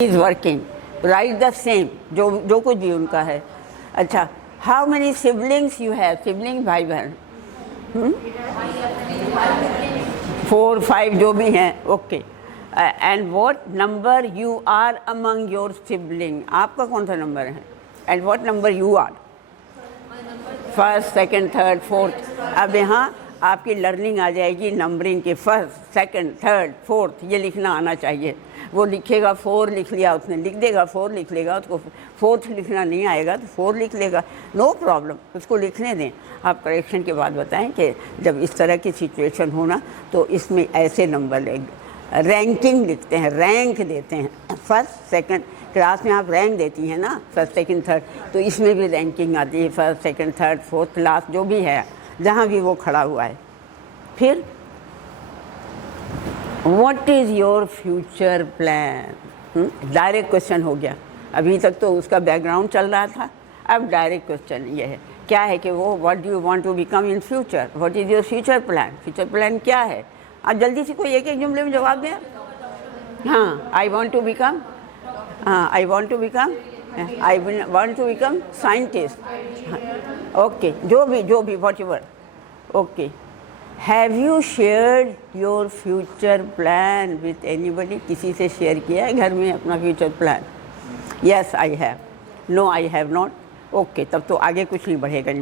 Is working, right the same, जो कुछ भी उनका है। अच्छा, how many siblings you have? Sibling भाई बहन 4, 5 जो भी हैं, okay. And what number you are among your sibling? आपका कौन सा नंबर है? And what number you are? First, second, third, fourth. अब यहाँ आपकी लर्निंग आ जाएगी नंबरिंग के। फर्स्ट, सेकंड, थर्ड, फोर्थ ये लिखना आना चाहिए। वो लिखेगा 4 लिख लिया उसने, लिख देगा 4 लिख लेगा, उसको 4th लिखना नहीं आएगा तो 4 लिख लेगा, नो प्रॉब्लम, उसको लिखने दें। आप करेक्शन के बाद बताएं कि जब इस तरह की सिचुएशन हो ना तो इसमें ऐसे नंबर लेंगे। रैंकिंग लिखते हैं, रैंक देते हैं। फर्स्ट, सेकंड, क्लास में आप रैंक देती हैं ना, फर्स्ट, सेकंड, थर्ड, तो इसमें भी रैंकिंग आती है। First, second, third, fourth, class जो भी है, जहाँ भी वो खड़ा हुआ है। फिर what is your future plan? Direct question हो गया। अभी तक तो उसका बैकग्राउंड चल रहा था, अब डायरेक्ट क्वेश्चन ये है, क्या है कि वो what do you want to become in future? What is your future plan? Future plan क्या है? आप जल्दी से कोई एक जुमले में जवाब दें। हाँ, आई वॉन्ट टू बिकम, हाँ, I want to become scientist. Okay, जो भी whatever, okay. Have you shared your future plan with anybody? किसी से शेयर किया है घर में अपना future plan? Yes I have, no I have not. Okay, तब तो आगे कुछ नहीं बढ़ेगा।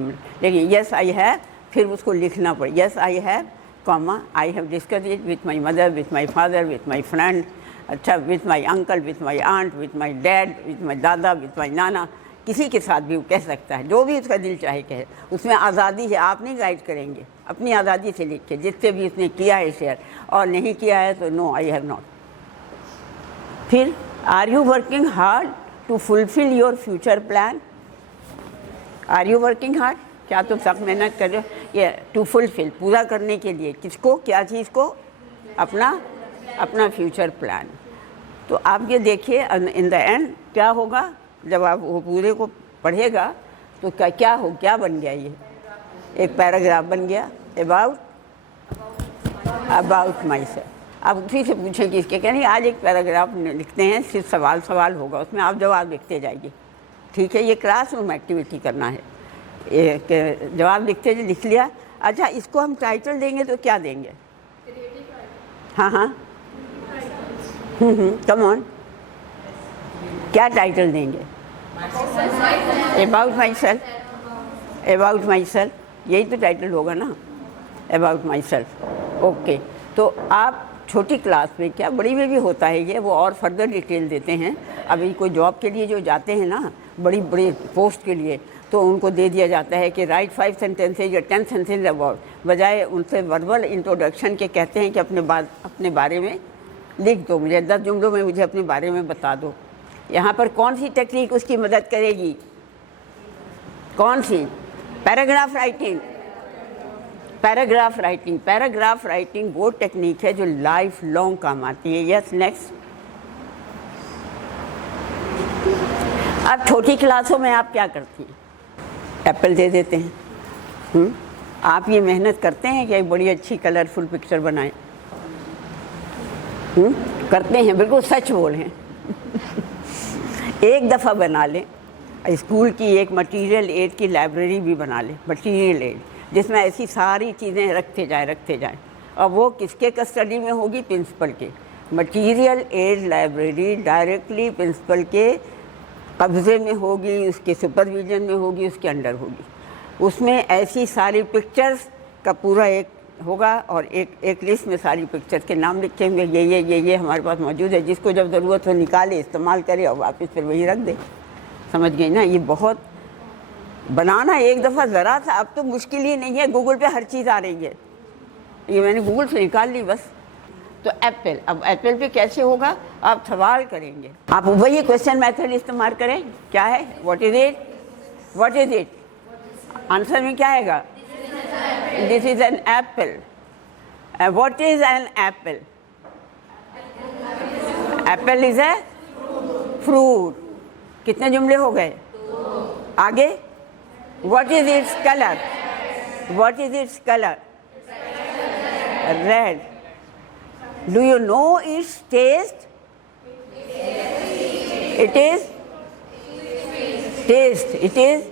लेकिन यस आई हैव, फिर उसको लिखना पड़े। Yes I have, comma, I have discuss it with my mother, with my father, with my friend, अच्छा, with my uncle, with my aunt, with my dad, with my dada, with माई नाना। किसी के साथ भी वो कह सकता है, जो भी उसका दिल चाहे कहे। उसमें आज़ादी है, आप नहीं गाइड करेंगे, अपनी आज़ादी से लिख के, जिससे भी उसने किया है शेयर, और नहीं किया है तो नो आई हैव नॉट। फिर are you working hard to fulfil your future plan? Are you working hard? क्या तुम सख्त मेहनत कर रहे हो ये टू फुलफिल, पूरा करने के लिए? किसको, क्या चीज़ को? अपना फ्यूचर प्लान। तो आप ये देखिए इन द एंड क्या होगा जब आप वो पूरे को पढ़ेगा तो क्या बन गया? ये एक पैराग्राफ बन गया, अबाउट माई सेल्फ। आप उसी से पूछें कि इसके क्या नहीं, आज एक पैराग्राफ लिखते हैं, सिर्फ सवाल होगा, उसमें आप जवाब लिखते जाइए, ठीक है? ये क्लासरूम एक्टिविटी करना है। एक जवाब लिख लिया। अच्छा, इसको हम टाइटल देंगे तो क्या देंगे? हाँ, कम ऑन, क्या टाइटल देंगे? अबाउट माई सेल्फ, यही तो टाइटल होगा ना, अबाउट माई सेल्फ। ओके, तो आप छोटी क्लास में, क्या बड़ी में भी होता है ये, वो और फर्दर डिटेल देते हैं। अभी कोई जॉब के लिए जो जाते हैं ना, बड़ी पोस्ट के लिए, तो उनको दे दिया जाता है कि राइट 5 सेंटेंसेज या 10 सेंटेंसेज अबाउट, बजाय उनसे वर्बल इंट्रोडक्शन के कहते हैं कि अपने बारे में लिख दो, मुझे 10 जुमलों में मुझे अपने बारे में बता दो। यहाँ पर कौन सी टेक्निक उसकी मदद करेगी? कौन सी? पैराग्राफ राइटिंग वो टेक्निक है जो लाइफ लॉन्ग काम आती है। Yes, next. अब छोटी क्लासों में आप क्या करती हैं? एप्पल दे देते हैं। आप ये मेहनत करते हैं कि एक बड़ी अच्छी कलरफुल पिक्चर बनाएं? करते हैं, बिल्कुल सच बोलें। एक दफ़ा बना लें। स्कूल की एक मटेरियल एड की लाइब्रेरी भी बना लें, मटेरियल एड, जिसमें ऐसी सारी चीज़ें रखते जाएं। और वो किसके कस्टडी में होगी? प्रिंसिपल के। मटेरियल एड लाइब्रेरी डायरेक्टली प्रिंसिपल के कब्ज़े में होगी, उसके सुपरविजन में होगी, उसके अंडर होगी। उसमें ऐसी सारी पिक्चर्स का पूरा एक होगा और एक लिस्ट में सारी पिक्चर्स के नाम लिखे होंगे। ये हमारे पास मौजूद है, जिसको जब ज़रूरत हो निकाले, इस्तेमाल करे और वापस फिर वही रख दे। समझ गई ना? ये बहुत बनाना एक दफ़ा ज़रा था, अब तो मुश्किल ही नहीं है, गूगल पे हर चीज़ आ रही है। ये मैंने गूगल से निकाल ली बस। तो एप्पल, अब एप्पल पे कैसे होगा? आप सवाल करेंगे, आप वही क्वेश्चन मेथड इस्तेमाल करें। क्या है? What is it? आंसर में क्या आएगा? This is an apple. What is an apple? Apple is a fruit. कितने जुमले हो गए? आगे? What is its color? Red. Do you know its taste? It is taste. It is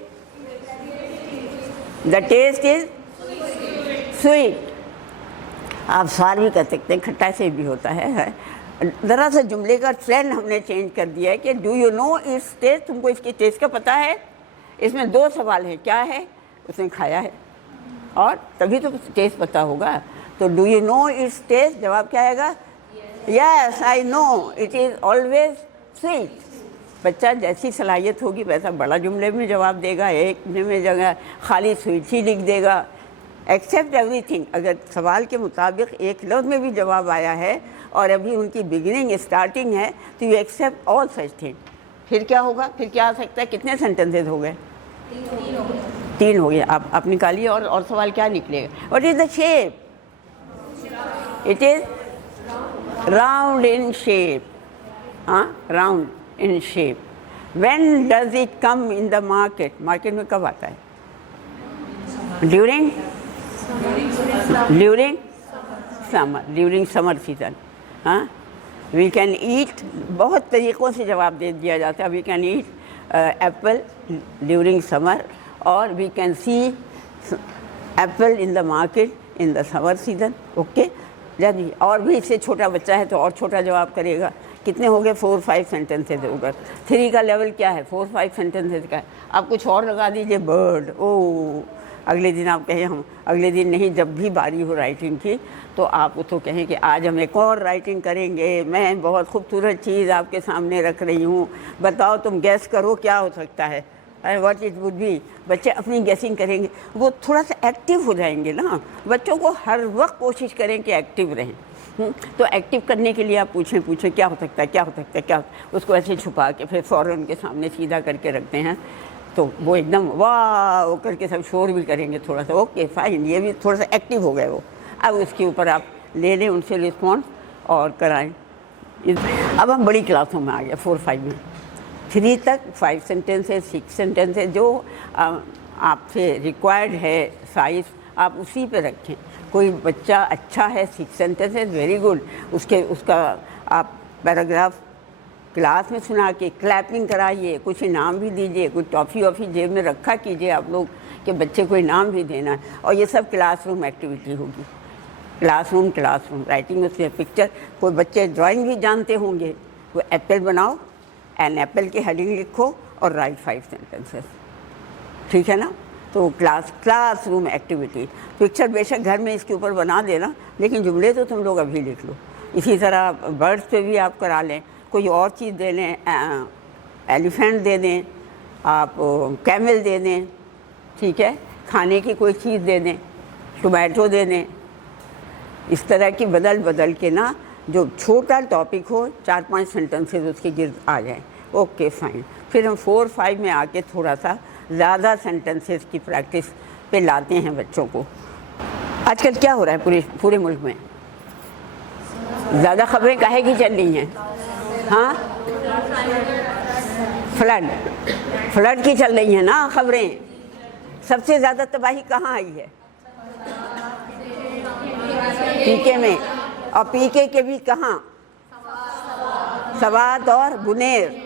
the taste is sweet. आप स्वाद भी कर सकते हैं, खट्टा से भी होता है। ज़रा सा जुमले का ट्रेंड हमने चेंज कर दिया है कि do you know its taste, तुमको इसके टेस्ट का पता है। इसमें दो सवाल है, क्या है, उसने खाया है और तभी तो टेस्ट पता होगा। तो do you know its taste, जवाब क्या आएगा? Yes I know it is always sweet. बच्चा जैसी सलाहियत होगी वैसा बड़ा जुमले में जवाब देगा, एक में जगह खाली स्वीट ही लिख देगा। एक्सेप्ट एवरीथिंग, अगर सवाल के मुताबिक एक लफ्ज़ में भी जवाब आया है और अभी उनकी बिगिनिंग स्टार्टिंग है तो you accept all such thing. फिर क्या होगा, फिर क्या आ सकता है? कितने सेंटेंसेज हो गए? 3 हो गए। आप निकालिए और सवाल क्या निकलेगा? What is the shape? It is round in shape. हाँ, round in shape. When does it come in the market? Market में कब आता है? During during summer season. हाँ, वी कैन ईट, बहुत तरीक़ों से जवाब दे दिया जाता है। We can eat apple during summer और we can see apple in the market in the summer season. Okay, जब और भी इससे छोटा बच्चा है तो और छोटा जवाब करेगा। कितने हो गए? 4-5 सेंटेंसेज होगा। 3 का लेवल क्या है? 4-5 सेंटेंसेज का है। आप कुछ और लगा दीजिए, बर्ड। ओ, अगले दिन आप कहें, हम अगले दिन नहीं, जब भी बारी हो राइटिंग की तो आप उसको कहें कि आज हम एक और राइटिंग करेंगे, मैं बहुत खूबसूरत चीज़ आपके सामने रख रही हूँ, बताओ तुम गैस करो क्या हो सकता है, व्हाट इट वुड बी। बच्चे अपनी गैसिंग करेंगे, वो थोड़ा सा एक्टिव हो जाएंगे ना। बच्चों को हर वक्त कोशिश करें कि एक्टिव रहें। तो एक्टिव करने के लिए आप पूछें क्या हो सकता है, क्या हो सकता है, क्या उसको ऐसे छुपा के फिर फ़ौरन उनके सामने सीधा करके रखते हैं तो वो एकदम वाह करके सब शोर भी करेंगे थोड़ा सा। ओके फाइन, ये भी थोड़ा सा एक्टिव हो गए वो। अब उसके ऊपर आप ले लें उनसे रिस्पॉन्स और कराएं। अब हम बड़ी क्लासों में आ गए, 4-5 में। 3 तक 5 सेंटेंसेज, 6 सेंटेंसेज जो आपसे रिक्वायर्ड है साइज़, आप उसी पे रखें। कोई बच्चा अच्छा है 6 सेंटेंसेज, वेरी गुड, उसका आप पैराग्राफ क्लास में सुना के क्लैपिंग कराइए, कुछ इनाम भी दीजिए, कुछ टॉफ़ी वॉफ़ी जेब में रखा कीजिए आप लोग कि बच्चे को इनाम भी देना है। और ये सब क्लासरूम एक्टिविटी होगी। क्लासरूम राइटिंग उसमें पिक्चर, कोई बच्चे ड्राइंग भी जानते होंगे, वो एप्पल बनाओ, एन एप्पल की हेडिंग लिखो और राइट 5 सेंटेंसेस। ठीक है ना? तो क्लासरूम एक्टिविटी। पिक्चर बेशक घर में इसके ऊपर बना देना, लेकिन जुमले तो तुम लोग अभी लिख लो। इसी तरह बर्ड्स पे भी आप करा लें, कोई और चीज़ दे लें, एलिफेंट दे दें, आप कैमल दे दें, ठीक है, खाने की कोई चीज़ दे दें, टोमेटो दे दें। इस तरह की बदल के ना, जो छोटा टॉपिक हो 4-5 सेंटेंसेज उसके गिर्द आ जाएं। Okay fine. फिर हम 4-5 में आके थोड़ा सा ज़्यादा सेंटेंसेस की प्रैक्टिस पे लाते हैं बच्चों को। आजकल क्या हो रहा है पूरे मुल्क में? ज़्यादा खबरें काहे की चल रही हैं? हाँ, फ्लड की चल रही हैं ना खबरें। सबसे ज़्यादा तबाही कहाँ आई है? पीके में। और पीके के भी कहाँ? सवात और बुनेर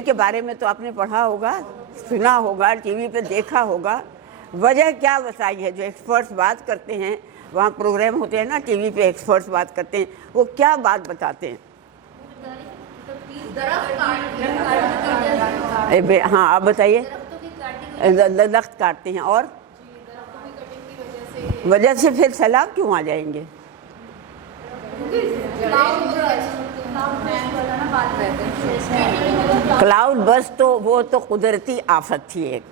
के बारे में तो आपने पढ़ा होगा, सुना होगा, टीवी पे देखा होगा। वजह क्या बताई है? जो एक्सपर्ट्स बात करते हैं, वहाँ प्रोग्राम होते हैं ना टीवी पे, एक्सपर्ट्स बात करते हैं, वो क्या बात बताते हैं? हाँ, आप बताइए। दरख्त काटते हैं और वजह से फिर सैलाब क्यों आ जाएंगे? क्लाउड बस तो वो तो कुदरती आफत थी एक,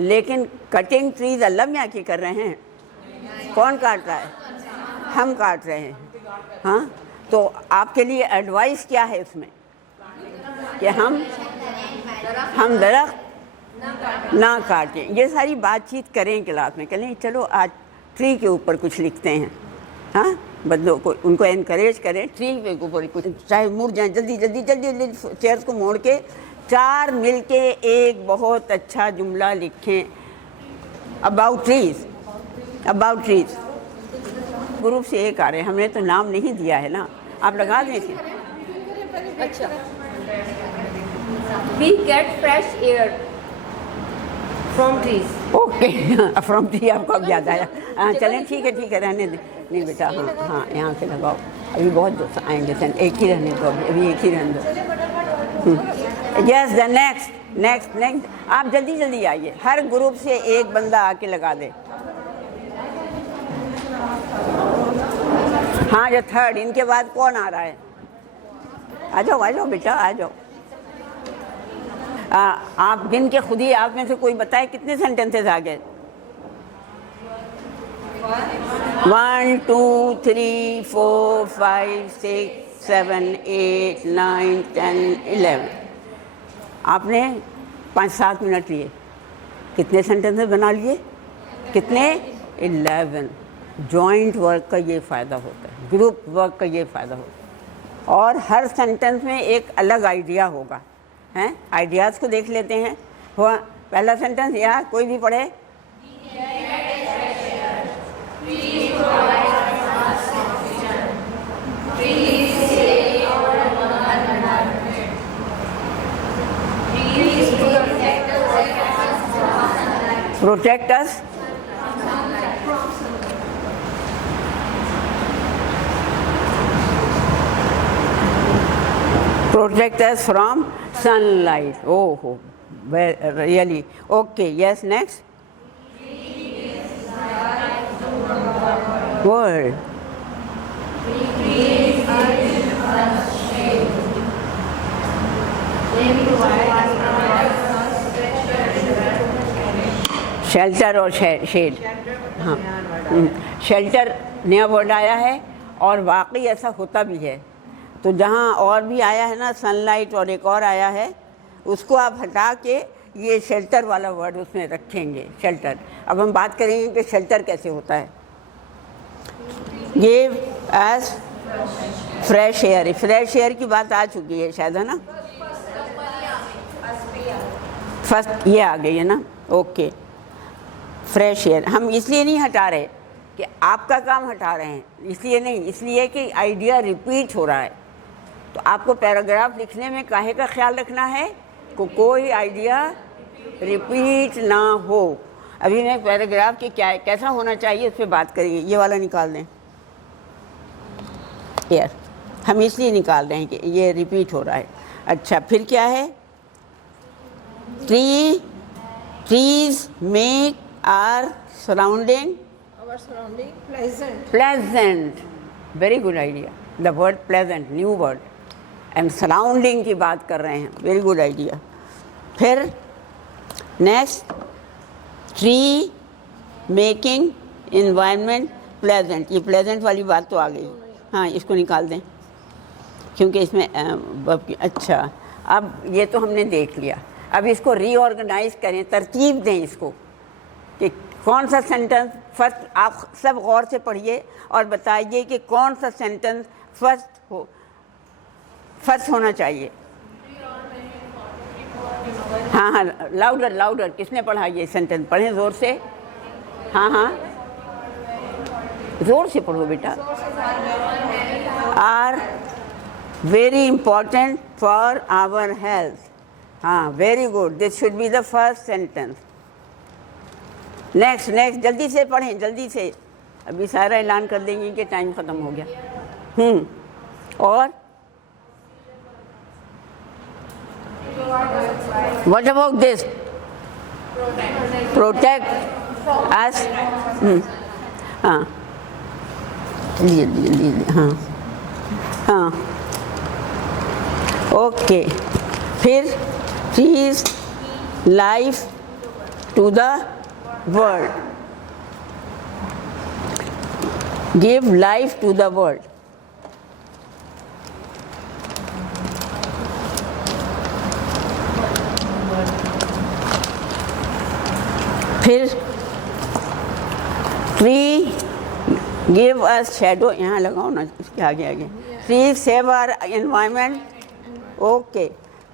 लेकिन कटिंग ट्रीज अल्लाह मियाँ की कर रहे हैं। कौन काट रहा है? हम काट रहे हैं। हाँ, तो आपके लिए एडवाइस क्या है इसमें कि हम दरख्त ना काटें। ये सारी बातचीत करें क्लास में, कहें चलो आज ट्री के ऊपर कुछ लिखते हैं। हाँ, बच्चों को उनको एनकरेज करें, ट्री के ऊपर कुछ, चाहे मुड़ जाएं, जल्दी चेयर्स को मोड़ के 4 मिल के एक बहुत अच्छा जुमला लिखें अबाउट ट्रीज। ग्रुप से एक आ रहे हैं, हमने तो नाम नहीं दिया है ना, आप लगा दें। अच्छा, We get fresh air from trees. Okay from tree आपको अब याद आया। हाँ चलें ठीक है रहने दें। नहीं बेटा हाँ यहाँ से लगाओ, अभी बहुत दोस्त आएंगे सन, एक ही रहने दो, अभी एक ही रहने दो। यस द नेक्स्ट आप जल्दी आइए, हर ग्रुप से एक बंदा आके लगा दे। हाँ जो थर्ड, इनके बाद कौन आ रहा है? आ जाओ बेटा आ जाओ। आप गिन के खुद ही, आप में से कोई बताए कितने सेंटेंसेस आ गए? 1 2 3 4 5 6 7 8 9 10 11। आपने 5-7 मिनट लिए, कितने सेंटेंसेस बना लिए? कितने? 11। जॉइंट वर्क का ये फ़ायदा होता है, ग्रुप वर्क का ये फ़ायदा होता है। और हर सेंटेंस में एक अलग आइडिया होगा, हैं? आइडियाज़ को देख लेते हैं। हुआ पहला सेंटेंस, यहाँ कोई भी पढ़े। Protect us from sunlight. Oh, really? Okay, yes, next. World. Shelter और शेड। हाँ शेल्टर नया वर्ड आया है और वाकई ऐसा होता भी है। तो जहाँ और भी आया है ना सनलाइट, और एक और आया है, उसको आप हटा के ये शेल्टर वाला वर्ड उसमें रखेंगे, शेल्टर। अब हम बात करेंगे कि शेल्टर कैसे होता है। Give us fresh air, fresh air की बात आ चुकी है शायद, है ना? फर्स्ट ये आ गई है ना, ओके। फ्रेश एयर हम इसलिए नहीं हटा रहे कि आपका काम हटा रहे हैं, इसलिए नहीं, इसलिए कि आइडिया रिपीट हो रहा है। तो आपको पैराग्राफ लिखने में काहे का ख्याल रखना है कि कोई आइडिया रिपीट ना हो। अभी मैं पैराग्राफ के क्या कैसा होना चाहिए उस पर बात करेंगे। ये वाला निकाल दें यार, हम इसलिए निकाल रहे हैं कि ये रिपीट हो रहा है। अच्छा फिर क्या है? Trees make our surrounding pleasant. Very good idea. The word pleasant, new word. And surrounding की बात कर रहे हैं, very good idea. फिर next, tree making environment pleasant. ये pleasant वाली बात तो आ गई। हाँ इसको निकाल दें क्योंकि इसमें अच्छा अब ये तो हमने देख लिया। अब इसको रीऑर्गेनाइज करें, तरतीब दें इसको कि कौन सा सेंटेंस फर्स्ट। आप सब गौर से पढ़िए और बताइए कि कौन सा सेंटेंस फर्स्ट होना चाहिए। हाँ लाउडर किसने पढ़ा ये सेंटेंस? पढ़ें ज़ोर से। हाँ ज़ोर से पढ़ो बेटा। Are very important for our health. हाँ very good, this should be the first sentence. Next जल्दी से पढ़ें, जल्दी से, अभी सारा ऐलान कर देंगे कि टाइम ख़त्म हो गया। और what about this? Protect us. हाँ हाँ ओके। फिर चीज life to the world, give life to the world. फिर tree give us shadow, यहाँ लगाओ ना इसके आगे। Trees save our environment. Okay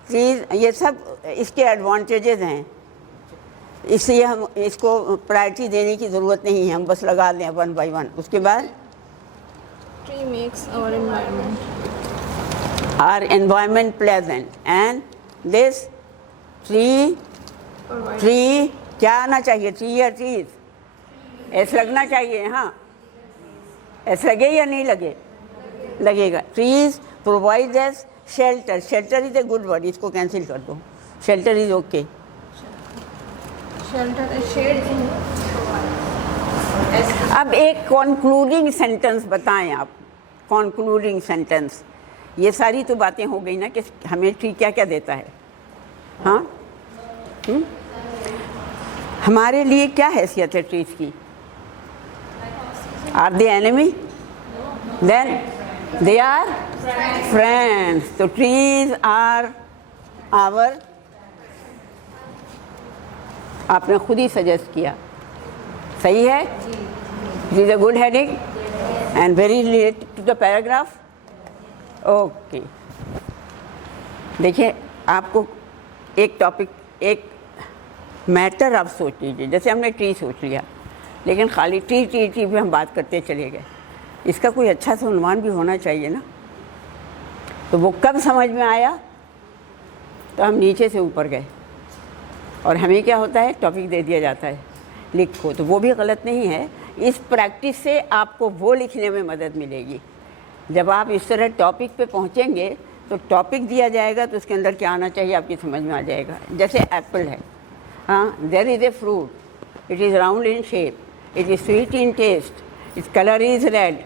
trees, ये सब इसके एडवांटेजेस हैं, इसलिए हम इसको प्रायोरिटी देने की ज़रूरत नहीं है, हम बस लगा दें 1 by 1। उसके बाद tree makes our environment, Our environment pleasant. And this tree, tree क्या आना चाहिए? ट्री या ट्रीज? ऐसा लगना चाहिए, हाँ, ऐसा लगे या नहीं लगे? लगेगा. Trees provide us shelter. Shelter is a good word, इसको कैंसिल कर दो. Shelter is okay. Shelter shade. अब एक कॉन्क्लूडिंग सेंटेंस बताएं आप. Concluding sentence. ये सारी तो बातें हो गई ना कि हमें ट्री क्या क्या देता है. हाँ, हमारे लिए क्या हैसियत है ट्रीज की? Are they enemy? Then they are friends. तो ट्रीज आर आवर, आपने खुद ही सजेस्ट किया, सही है? It is a good heading and very related to the paragraph. Okay, देखिए आपको एक टॉपिक, एक मैटर आप सोच लीजिए. जैसे हमने ट्री सोच लिया, लेकिन खाली ट्री ट्री ट्री पे हम बात करते चले गए. इसका कोई अच्छा सा उन्वान भी होना चाहिए ना. तो वो कब समझ में आया? तो हम नीचे से ऊपर गए और हमें क्या होता है, टॉपिक दे दिया जाता है, लिखो. तो वो भी गलत नहीं है. इस प्रैक्टिस से आपको वो लिखने में मदद मिलेगी. जब आप इस तरह टॉपिक पे पहुंचेंगे तो टॉपिक दिया जाएगा तो उसके अंदर क्या आना चाहिए आपकी समझ में आ जाएगा. जैसे एप्पल है, हाँ, there is a fruit, it is round in shape, it is sweet in taste, its colour is red.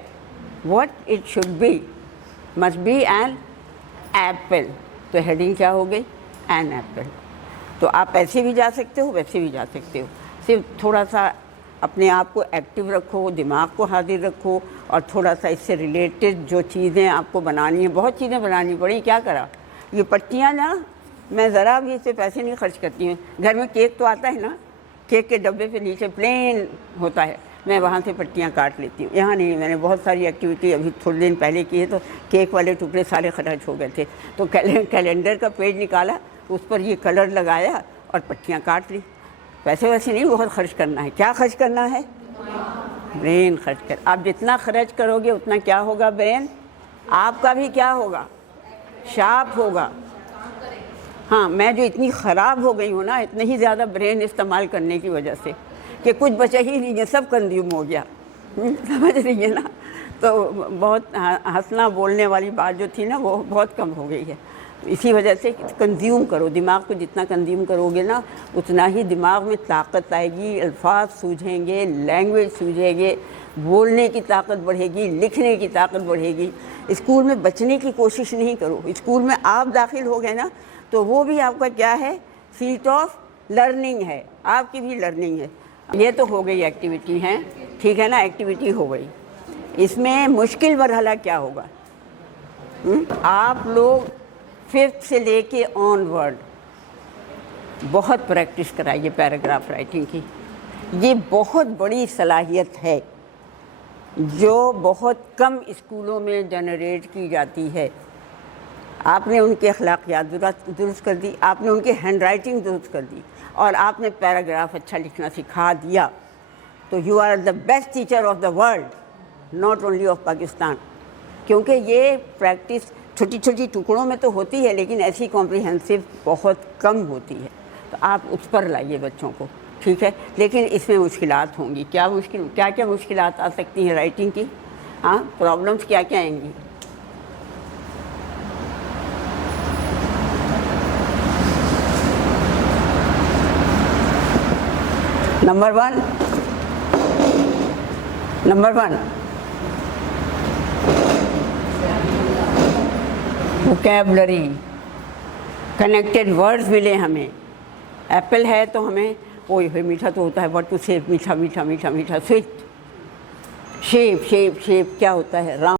What it should be must be an apple. तो हेडिंग क्या हो गई? An apple. तो आप ऐसे भी जा सकते हो, वैसे भी जा सकते हो. सिर्फ थोड़ा सा अपने आप को एक्टिव रखो, दिमाग को हाजिर रखो, और थोड़ा सा इससे रिलेटेड जो चीज़ें आपको बनानी है, बहुत चीज़ें बनानी पड़ी. क्या करा, ये पट्टियाँ ना, मैं ज़रा भी इससे पैसे नहीं खर्च करती हूँ. घर में केक तो आता है ना, केक के डब्बे पे नीचे प्लेन होता है, मैं वहाँ से पट्टियाँ काट लेती हूँ. यहाँ नहीं, मैंने बहुत सारी एक्टिविटी अभी थोड़े दिन पहले की है, तो केक वाले टुकड़े सारे खर्च हो गए थे. तो कैलेंडर का पेज निकाला, उस पर ये कलर लगाया और पट्टियाँ काट ली. पैसे वैसे नहीं बहुत खर्च करना है. क्या खर्च करना है? ब्रेन खर्च कर. आप जितना खर्च करोगे उतना क्या होगा? ब्रेन आपका भी क्या होगा? शार्प होगा. हाँ, मैं जो इतनी ख़राब हो गई हूँ ना, इतने ही ज़्यादा ब्रेन इस्तेमाल करने की वजह से कि कुछ बचा ही नहीं है, सब कंज्यूम हो गया. समझ रही है ना? तो बहुत हंसना बोलने वाली बात जो थी ना, वो बहुत कम हो गई है. तो इसी वजह से कंज्यूम करो. दिमाग को जितना कंज्यूम करोगे ना, उतना ही दिमाग में ताकत आएगी, अल्फाज सूझेंगे, लैंग्वेज सूझेंगे, बोलने की ताकत बढ़ेगी, लिखने की ताकत बढ़ेगी. स्कूल में बचने की कोशिश नहीं करो. स्कूल में आप दाखिल हो गए ना, तो वो भी आपका क्या है? सीट ऑफ लर्निंग है, आपकी भी लर्निंग है. ये तो हो गई एक्टिविटी है, ठीक है ना? एक्टिविटी हो गई. इसमें मुश्किल मरहला क्या होगा? आप लोग 5th से लेके ऑनवर्ड बहुत प्रैक्टिस कराइए पैराग्राफ राइटिंग की. ये बहुत बड़ी सलाहियत है जो बहुत कम स्कूलों में जनरेट की जाती है. आपने उनके अखलाकियात दुरुस्त कर दी, आपने उनकी हैंड राइटिंग दुरुस्त कर दी, और आपने पैराग्राफ अच्छा लिखना सिखा दिया, तो you are the best teacher of the world, not only of Pakistan. क्योंकि ये प्रैक्टिस छोटी छोटी टुकड़ों में तो होती है, लेकिन ऐसी कॉम्प्रिहेंसिव बहुत कम होती है. तो आप उस पर लाइए बच्चों को, ठीक है? लेकिन इसमें मुश्किलात होंगी. क्या क्या मुश्किलात आ सकती हैं राइटिंग की? हाँ, प्रॉब्लम्स क्या क्या आएंगी? Number one vocabulary, connected words मिले हमें. एप्पल है तो हमें ओए मीठा तो होता है, व्हाट टू से, मीठा मीठा मीठा मीठा. स्वीट. शेप क्या होता है? राउंड.